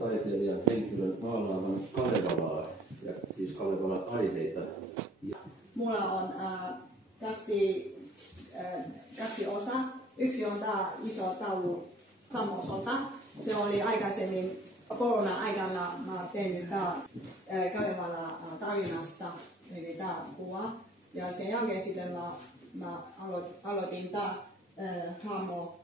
taiteilijan henkilön maalaavan Kalevalaa ja siis Kalevalan aiheita. Mulla on kaksi osaa. Yksi on tämä iso taulu Sammosolta. Se oli aikaisemmin korona-aikana mä tehnyt Kalevalan tarinasta, eli tämä kuva. Ja sen jälkeen sitten mä aloitin tämä hahmo